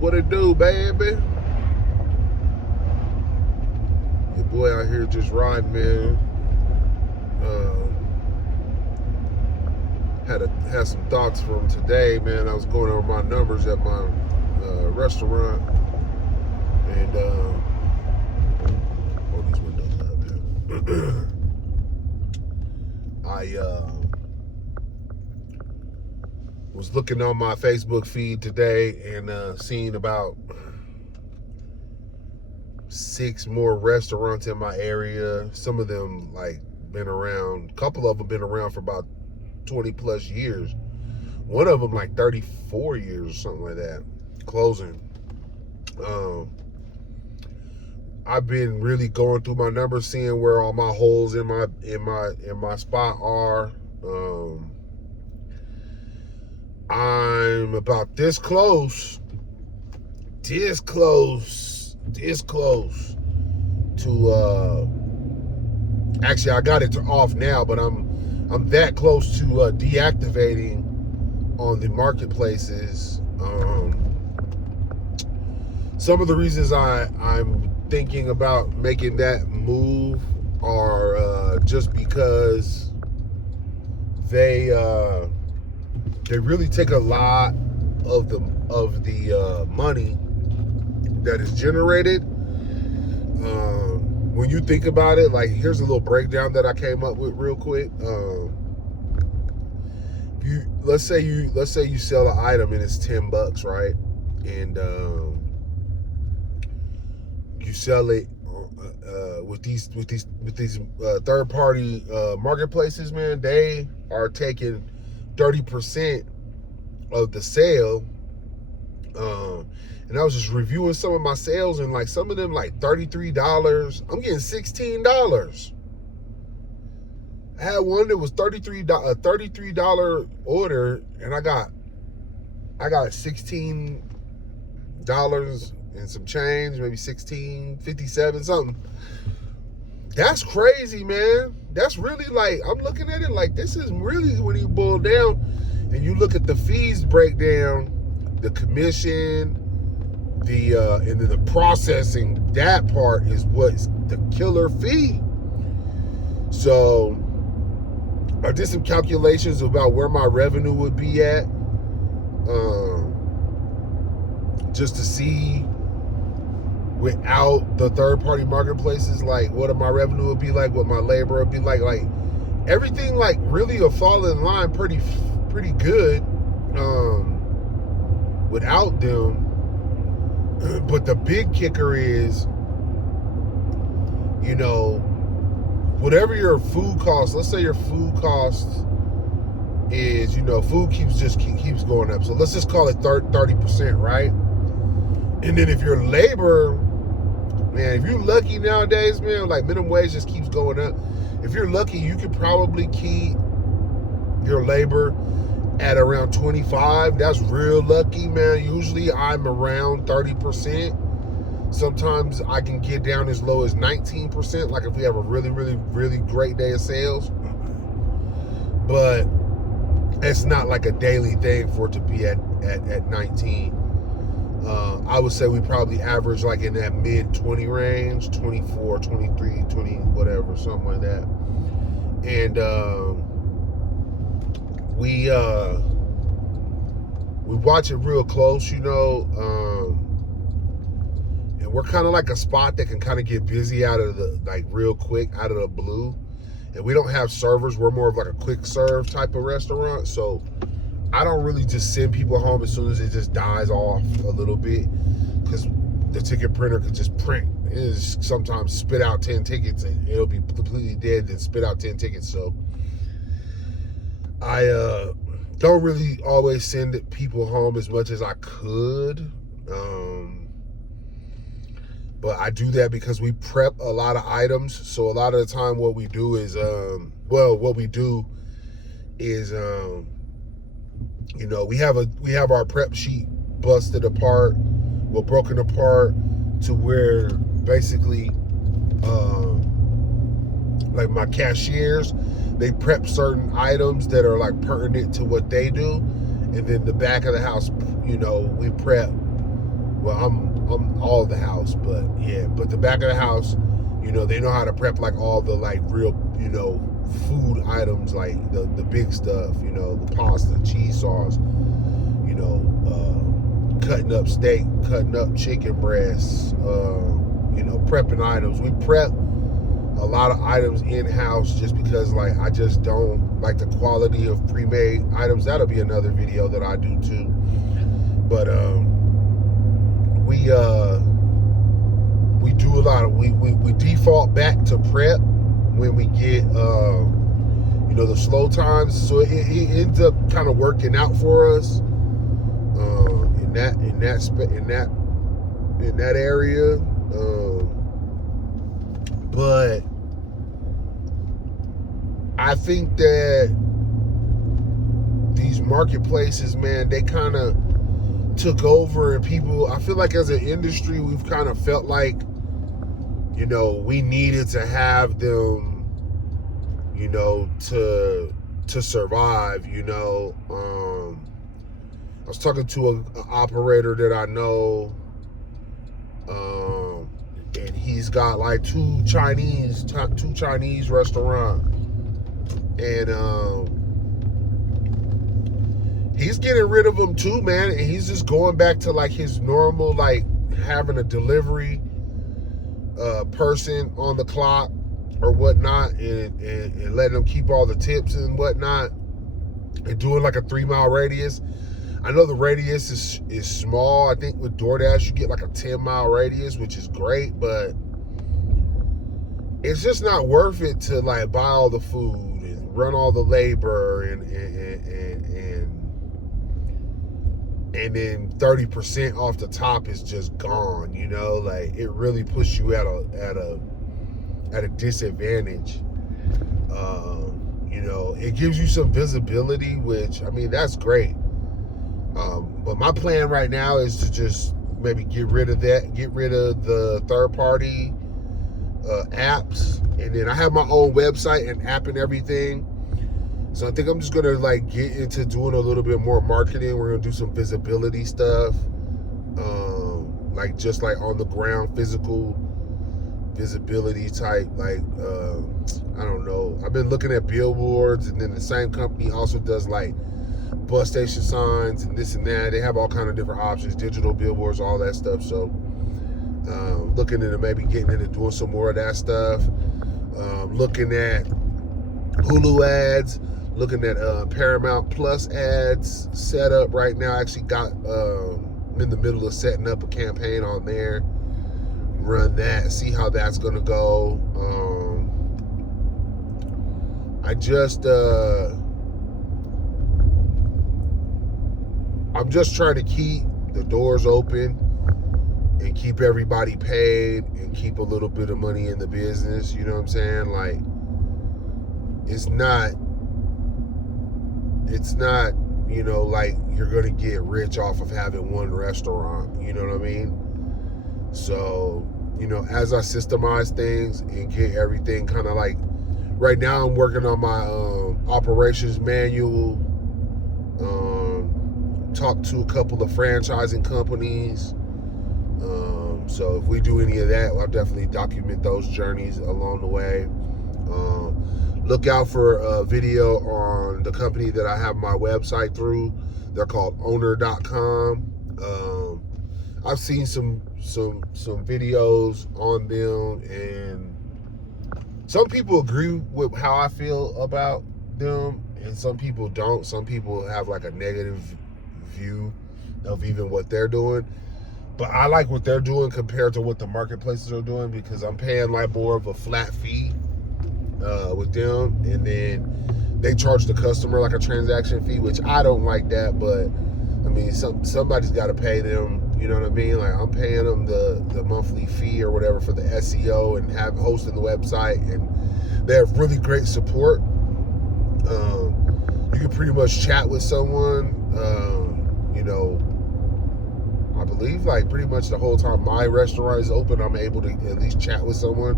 What it do, baby? Your boy out here just riding, man. Had some thoughts from today, man. I was going over my numbers at my restaurant, and all these windows up, man. I was looking on my Facebook feed today and seeing about 6 more restaurants in my area. Some of them like been around. A couple of them been around for about 20 plus years. One of them like 34 years or something like that, closing. I've been really going through my numbers, seeing where all my holes in my spot are. I'm about this close to actually I got it off now, but I'm that close to deactivating on the marketplaces. Some of the reasons I'm thinking about making that move are just because they really take a lot of the money that is generated. When you think about it, like, here's a little breakdown that I came up with real quick. Let's say you sell an item and it's $10, right? And you sell it with these third party marketplaces, man. They are taking 30% of the sale. And I was just reviewing some of my sales, and like some of them like $33. I'm getting $16. I had one that was $33 order, and I got $16 and some change, maybe $16.57 something. That's crazy, man. That's really, like, I'm looking at it like, this is really, when you boil down and you look at the fees breakdown, the commission, and then the processing, that part is what's the killer fee. So I did some calculations about where my revenue would be at, just to see without the third party marketplaces, like what my revenue would be like, what my labor would be like everything like really will fall in line pretty good without them. But the big kicker is, you know, whatever your food costs, let's say your food cost is, you know, food keeps going up. So let's just call it 30%, right? And then if your labor, man, if you're lucky nowadays, man, like minimum wage just keeps going up. If you're lucky, you could probably keep your labor at around 25. That's real lucky, man. Usually I'm around 30%. Sometimes I can get down as low as 19%, like if we have a really, really, really great day of sales. But it's not like a daily thing for it to be at 19. I would say we probably average like in that mid 20 range, 24, 23, 20, whatever, something like that. And we watch it real close, you know, and we're kind of like a spot that can kind of get busy out of the, like, real quick out of the blue. And we don't have servers. We're more of like a quick serve type of restaurant. So I don't really just send people home as soon as it just dies off a little bit, because the ticket printer could just print. It is sometimes spit out 10 tickets and it'll be completely dead, then spit out 10 tickets. So I don't really always send people home as much as I could. But I do that because we prep a lot of items. So a lot of the time what we do is, you know, we have our prep sheet busted apart, well, broken apart to where basically, like my cashiers, they prep certain items that are like pertinent to what they do. And then the back of the house, you know, we prep Well, I'm all the house, but yeah, but the back of the house, you know, they know how to prep like all the like real, you know, food items, like the big stuff, you know, the pasta, cheese sauce, you know, cutting up steak, cutting up chicken breasts, you know, prepping items. We prep a lot of items in-house just because like I just don't like the quality of pre-made items. That'll be another video that I do too. But we do a lot of we default back to prep when we get you know, the slow times, so it ends up kind of working out for us in that area. But I think that these marketplaces, man, they kind of took over, and people, I feel like as an industry, we've kind of felt like, you know, we needed to have them, you know, to survive, you know. I was talking to an operator that I know, and he's got like two Chinese restaurants, and he's getting rid of them too, man, and he's just going back to like his normal, like having a delivery person on the clock or whatnot, and letting them keep all the tips and whatnot, and doing like a 3-mile radius. I know the radius is small. I think with DoorDash you get like a 10-mile radius, which is great, but it's just not worth it to like buy all the food and run all the labor and then 30% off the top is just gone, you know. Like, it really puts you at a disadvantage. You know, it gives you some visibility, which, I mean, that's great. But my plan right now is to just maybe get rid of the third-party apps, and then I have my own website and app and everything. So I think I'm just gonna like get into doing a little bit more marketing. We're gonna do some visibility stuff, like just like on the ground, physical visibility type. Like I don't know. I've been looking at billboards, and then the same company also does like bus station signs and this and that. They have all kind of different options, digital billboards, all that stuff. So looking into maybe getting into doing some more of that stuff. Looking at Hulu ads, looking at Paramount Plus ads set up right now. I actually got in the middle of setting up a campaign on there. Run that, see how that's gonna go. I'm just trying to keep the doors open and keep everybody paid and keep a little bit of money in the business. You know what I'm saying? Like, it's not, you know, like you're gonna get rich off of having one restaurant. You know what I mean? So, you know, as I systemize things and get everything kind of like, right now I'm working on my operations manual. Talk to a couple of franchising companies. So if we do any of that, I'll definitely document those journeys along the way. Look out for a video on the company that I have my website through. They're called owner.com. I've seen some videos on them, and some people agree with how I feel about them, and some people don't. Some people have like a negative view of even what they're doing. But I like what they're doing compared to what the marketplaces are doing, because I'm paying like more of a flat fee with them, and then they charge the customer like a transaction fee, which I don't like that. But I mean, somebody's got to pay them. You know what I mean? Like, I'm paying them the monthly fee or whatever for the SEO and hosting the website, and they have really great support. You can pretty much chat with someone. You know, I believe like pretty much the whole time my restaurant is open, I'm able to at least chat with someone.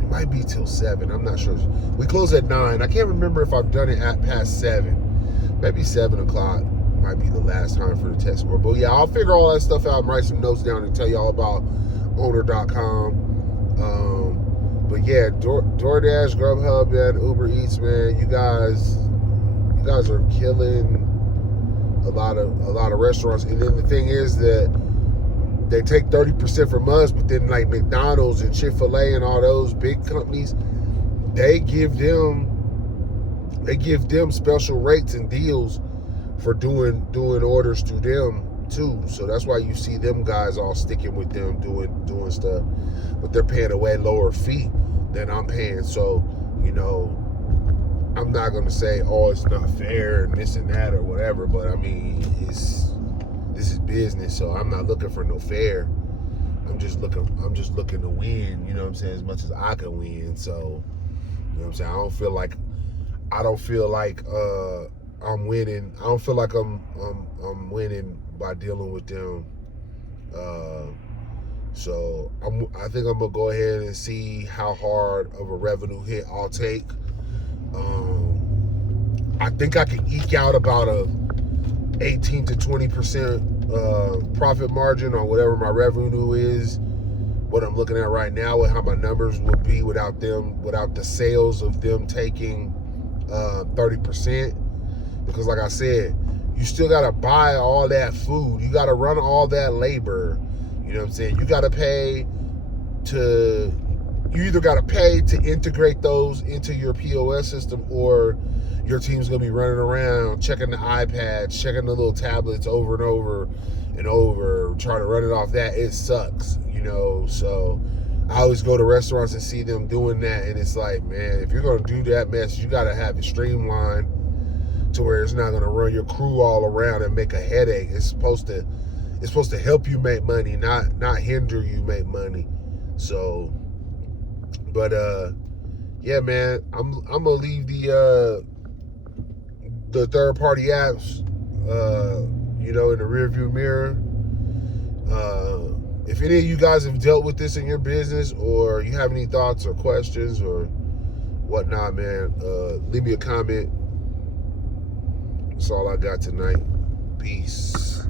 It might be till 7. I'm not sure. We close at 9. I can't remember if I've done it at past 7. Maybe 7 o'clock. might be the last time for the test score. But yeah, I'll figure all that stuff out and write some notes down and tell y'all about owner.com. But yeah, DoorDash, Grubhub, and Uber Eats, man, you guys are killing a lot of restaurants. And then the thing is that they take 30% from us, but then like McDonald's and Chick-fil-A and all those big companies, they give them special rates and deals for doing orders to them too. So that's why you see them guys all sticking with them doing stuff, but they're paying a way lower fee than I'm paying. So, you know, I'm not gonna say, oh, it's not fair and this and that or whatever, but I mean, this is business, so I'm not looking for no fair. I'm just looking to win, you know what I'm saying, as much as I can win. So, you know what I'm saying? I don't feel like I'm winning. I don't feel like I'm winning by dealing with them. So I think I'm gonna go ahead and see how hard of a revenue hit I'll take. I think I can eke out about a 18 to 20% profit margin on whatever my revenue is. What I'm looking at right now with how my numbers would be without the sales of them taking 30%. Because like I said, you still gotta buy all that food. You gotta run all that labor. You know what I'm saying? You either gotta pay to integrate those into your POS system, or your team's gonna be running around checking the iPads, checking the little tablets over and over and over, trying to run it off that. It sucks, you know. So I always go to restaurants and see them doing that, and it's like, man, if you're gonna do that mess, you gotta have it streamlined to where it's not gonna run your crew all around and make a headache. It's supposed to help you make money, not hinder you make money. So, but yeah, man, I'm gonna leave the third party apps, you know, in the rearview mirror. If any of you guys have dealt with this in your business, or you have any thoughts or questions or whatnot, man, leave me a comment. That's all I got tonight. Peace.